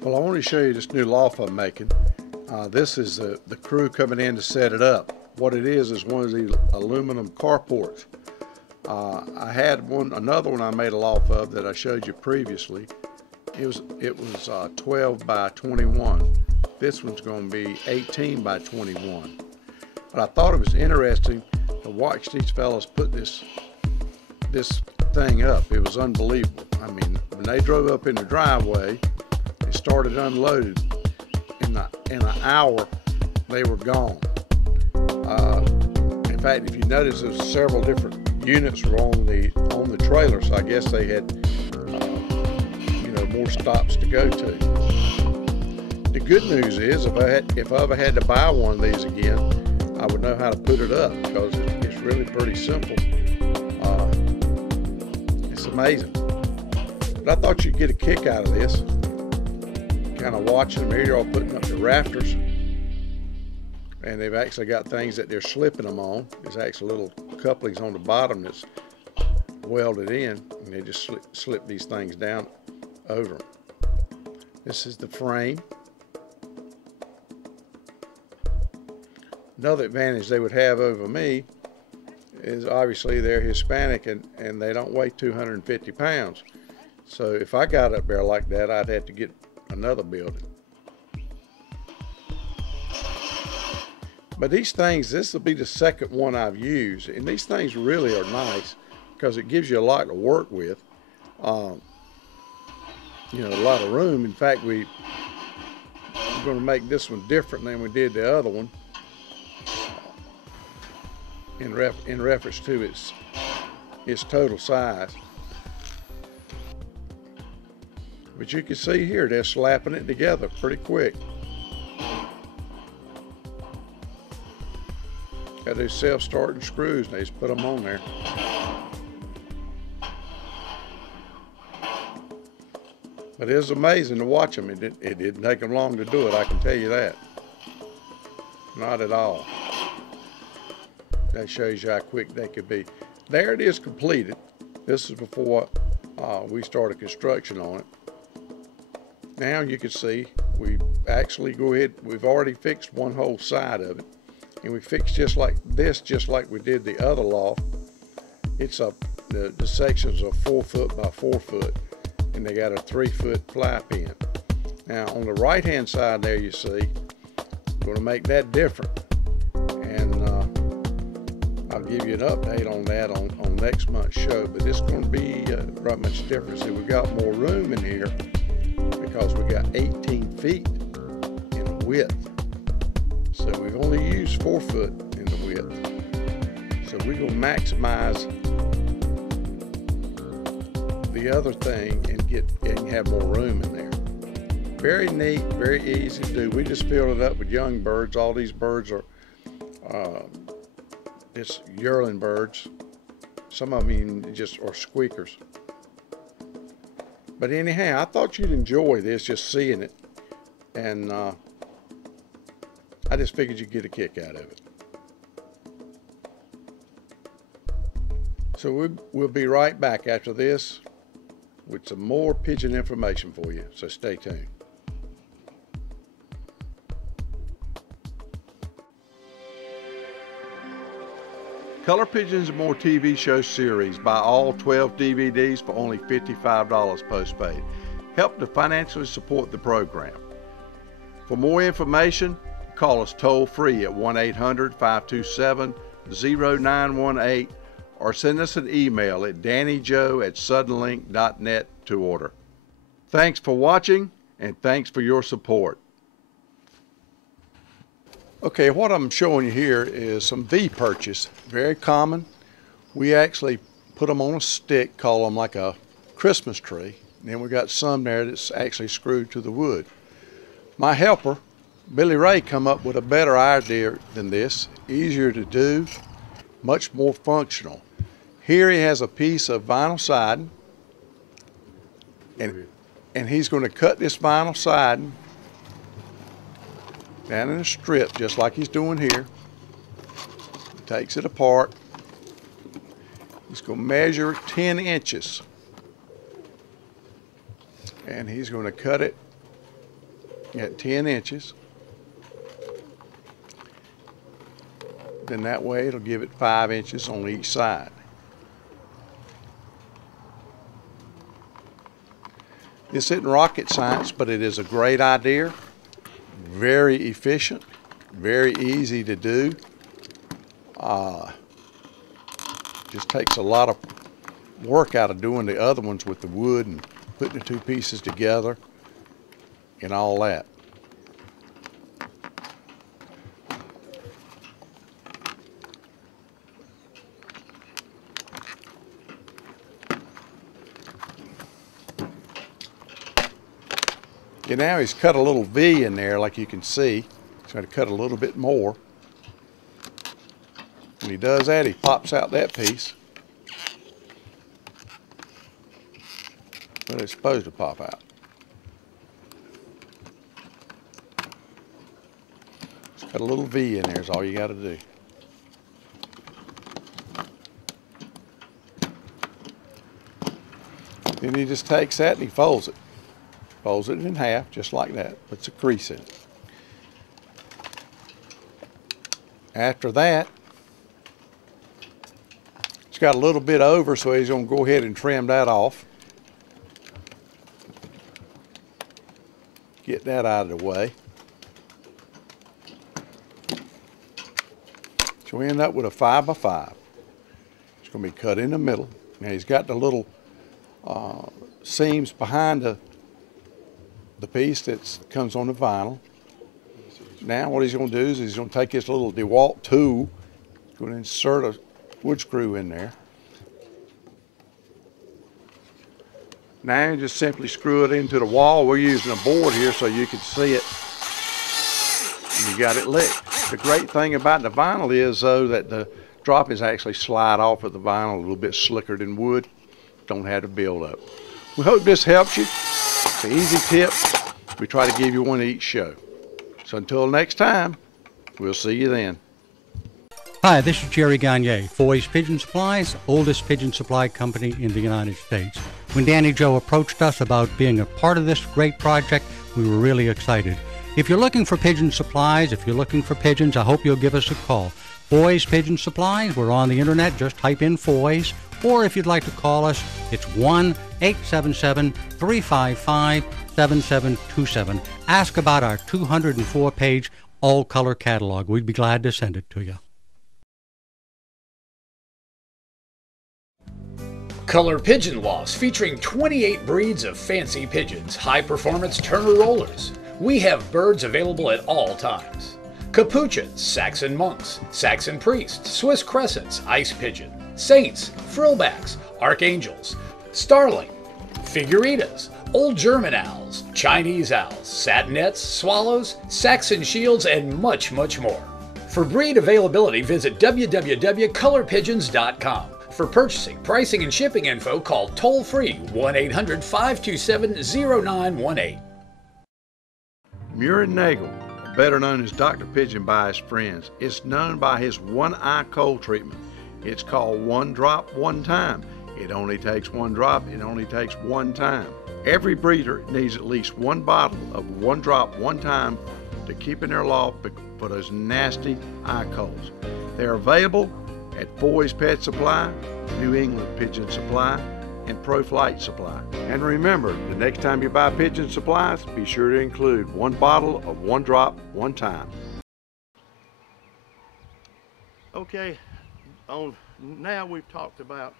Well, I want to show you this new loft I'm making. This is the crew coming in to set it up. What it is one of these aluminum carports. I had another one I made a loft of that I showed you previously. It was 12 by 21. This one's going to be 18 by 21. But I thought it was interesting to watch these fellas put this thing up. It was unbelievable. I mean, when they drove up in the driveway, they started unloaded. In an hour, they were gone. In fact, if you notice, there's several different units were on the trailer, so I guess they had more stops to go to. The good news is, if I ever had to buy one of these again, I would know how to put it up, because it's really pretty simple. It's amazing. But I thought you'd get a kick out of this. Kind of watching them here, they're all putting up the rafters, and they've actually got things that they're slipping them on. There's actually little couplings on the bottom that's welded in, and they just slip these things down over them. This is the frame. Another advantage they would have over me is obviously they're Hispanic and they don't weigh 250 pounds. So if I got up there like that, I'd have to get another building. But these things, this will be the second one I've used, and these things really are nice because it gives you a lot to work with. A lot of room. In fact, we're going to make this one different than we did the other one in reference to its total size. But you can see here, they're slapping it together pretty quick. Got these self-starting screws, and they just put them on there. But it was amazing to watch them. It didn't take them long to do it, I can tell you that. Not at all. That shows you how quick they could be. There it is completed. This is before we started construction on it. Now you can see we actually we've already fixed one whole side of it, and we fixed just like we did the other loft. It's the sections are 4 foot by 4 foot, and they got a 3 foot fly pin. Now on the right hand side there, you see, we're going to make that different, and I'll give you an update on that on next month's show. But it's going to be right much different. See, we've got more room in here, because we got 18 feet in width. So we've only used 4 foot in the width. So we're going to maximize the other thing and have more room in there. Very neat, very easy to do. We just filled it up with young birds. All these birds are just yearling birds. Some of them just are squeakers. But anyhow, I thought you'd enjoy this, just seeing it, and I just figured you'd get a kick out of it. So we'll be right back after this with some more pigeon information for you, so stay tuned. Color Pigeons and More TV show series. Buy all 12 DVDs for only $55 postpaid. Help to financially support the program. For more information, call us toll free at 1-800-527-0918 or send us an email at dannyjoe@suddenlink.net to order. Thanks for watching, and thanks for your support. Okay, what I'm showing you here is some V-perches, very common. We actually put them on a stick, call them like a Christmas tree. And then we got some there that's actually screwed to the wood. My helper, Billy Ray, come up with a better idea than this, easier to do, much more functional. Here he has a piece of vinyl siding, and he's going to cut this vinyl siding down in a strip, just like he's doing here. He takes it apart. He's going to measure 10 inches. And he's going to cut it at 10 inches. Then that way it'll give it 5 inches on each side. This isn't rocket science, but it is a great idea. Very efficient, very easy to do. Just takes a lot of work out of doing the other ones with the wood and putting the two pieces together and all that. And now he's cut a little V in there, like you can see. He's going to cut a little bit more. When he does that, he pops out that piece. But it's supposed to pop out. Just cut a little V in there is all you got to do. Then he just takes that and he folds it. Folds it in half, just like that. Puts a crease in it. After that, it's got a little bit over, so he's going to go ahead and trim that off. Get that out of the way. So we end up with a 5x5. It's going to be cut in the middle. Now he's got the little seams behind the piece that comes on the vinyl. Now what he's going to do is he's going to take his little DeWalt tool, going to insert a wood screw in there. Now you just simply screw it into the wall. We're using a board here so you can see it. And you got it licked. The great thing about the vinyl is though that the droppings actually slide off of the vinyl a little bit slicker than wood. Don't have to build up. We hope this helps you. It's an easy tip. We try to give you one each show. So until next time, we'll see you then. Hi, this is Jerry Gagne, Foy's Pigeon Supplies, oldest pigeon supply company in the United States. When Danny Joe approached us about being a part of this great project, we were really excited. If you're looking for pigeon supplies, if you're looking for pigeons, I hope you'll give us a call. Foy's Pigeon Supplies, we're on the internet, just type in Foy's. Or if you'd like to call us, it's 1-877-355-7727. Ask about our 204-page all-color catalog. We'd be glad to send it to you. Color Pigeon Loss, featuring 28 breeds of fancy pigeons, high-performance Turner rollers. We have birds available at all times. Capuchins, Saxon monks, Saxon priests, Swiss crescents, ice pigeon, saints, frillbacks, archangels, starling, figuritas, old German owls, Chinese owls, satinets, swallows, Saxon shields, and much, much more. For breed availability, visit www.colorpigeons.com. For purchasing, pricing, and shipping info, call toll-free 1-800-527-0918. Muir Nagel, better known as Dr. Pigeon by his friends, is known by his one-eye cold treatment. It's called One Drop, One Time. It only takes one drop, it only takes one time. Every breeder needs at least one bottle of One Drop, One Time to keep in their loft for those nasty eye colds. They're available at Foy's Pet Supply, New England Pigeon Supply, and Pro Flight Supply. And remember, the next time you buy pigeon supplies, be sure to include one bottle of One Drop, One Time. Okay, now we've talked about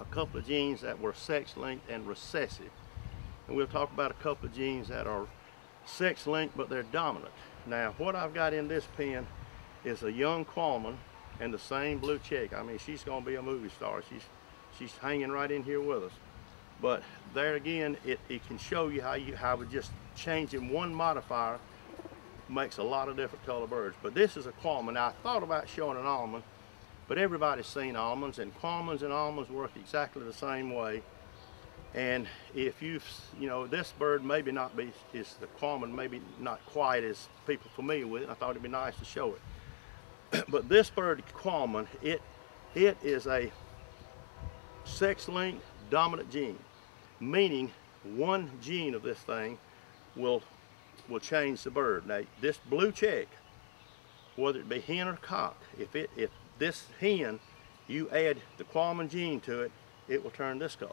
a couple of genes that were sex-linked and recessive. And we'll talk about a couple of genes that are sex-linked but they're dominant. Now, what I've got in this pen is a young qualman and the same blue chick. I mean, she's going to be a movie star. She's hanging right in here with us. But there again, it can show you how with just changing one modifier makes a lot of different color birds. But this is a qualman. Now, I thought about showing an almond, but everybody's seen almonds, and qualmans and almonds work exactly the same way. And if you know, this bird maybe not be, is the qualman maybe not quite as people familiar with it. I thought it'd be nice to show it. But this bird, qualman, it is a sex-linked dominant gene, meaning one gene of this thing will will change the bird. Now this blue check, whether it be hen or cock, if this hen, you add the Qualman gene to it, it will turn this color.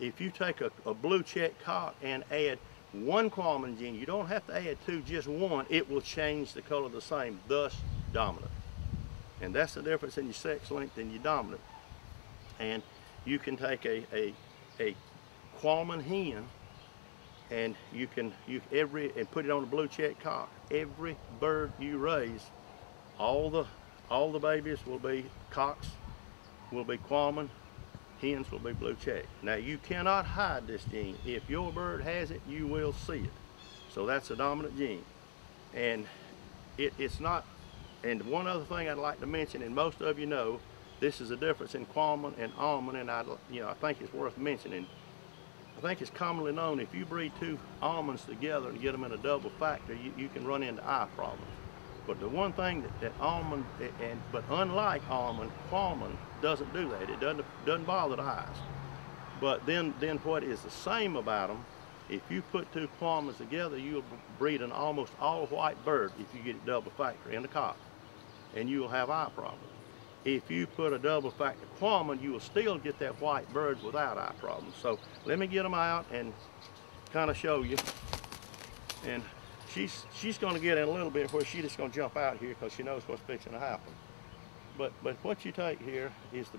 If you take a blue check cock and add one Qualman gene, you don't have to add two, just one, it will change the color the same, thus dominant. And that's the difference in your sex length and your dominant. And you can take a Qualman hen and you put it on a blue check cock. Every bird you raise, all the babies will be cocks, will be Qualman, hens will be blue check. Now you cannot hide this gene. If your bird has it, you will see it. So that's a dominant gene. And it's not, and one other thing I'd like to mention, and most of you know, this is a difference in Qualman and almond, and I think it's worth mentioning. I think it's commonly known if you breed two almonds together and get them in a double factor, you can run into eye problems. But the one thing that almond, but unlike almond, Qualman doesn't do that. It doesn't bother the eyes. But then what is the same about them, if you put two Qualmans together, you'll breed an almost all white bird if you get it double factor in the cock, and you will have eye problems. If you put a double factor Qualman, you will still get that white bird without eye problems. So let me get them out and kind of show you. And she's going to get in a little bit where she's just going to jump out here because she knows what's fixing to happen. But what you take here is the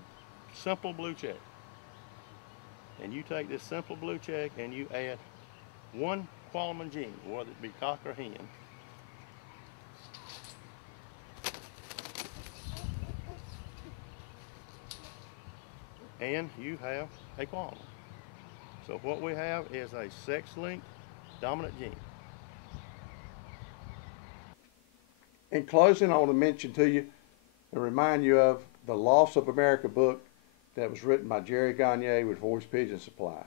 simple blue check. And you take this simple blue check and you add one Qualman gene, whether it be cock or hen. And you have a Qualman. So what we have is a sex-linked dominant gene. In closing, I want to mention to you and remind you of the Loss of America book that was written by Jerry Gagne with Voice Pigeon Supplies.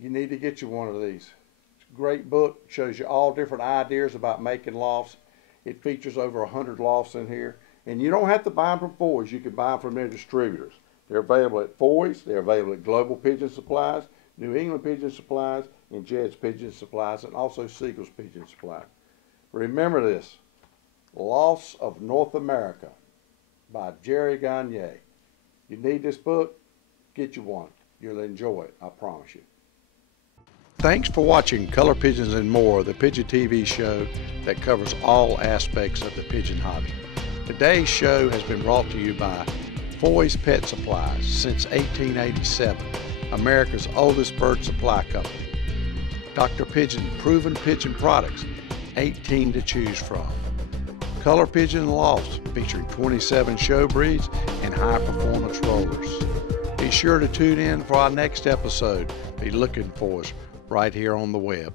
You need to get you one of these. It's a great book. It shows you all different ideas about making lofts. It features over 100 lofts in here. And you don't have to buy them from Foy's. You can buy them from their distributors. They're available at Foy's. They're available at Global Pigeon Supplies, New England Pigeon Supplies, and Jed's Pigeon Supplies, and also Siegel's Pigeon Supplies. Remember this, Loss of North America by Jerry Gagne. You need this book, get you one. You'll enjoy it, I promise you. Thanks for watching Color Pigeons and More, the Pigeon TV show that covers all aspects of the pigeon hobby. Today's show has been brought to you by Foy's Pet Supplies, since 1887, America's oldest bird supply company. Dr. Pigeon Proven Pigeon Products, 18 to choose from. Color Pigeon Lofts, featuring 27 show breeds and high-performance rollers. Be sure to tune in for our next episode. Be looking for us right here on the web.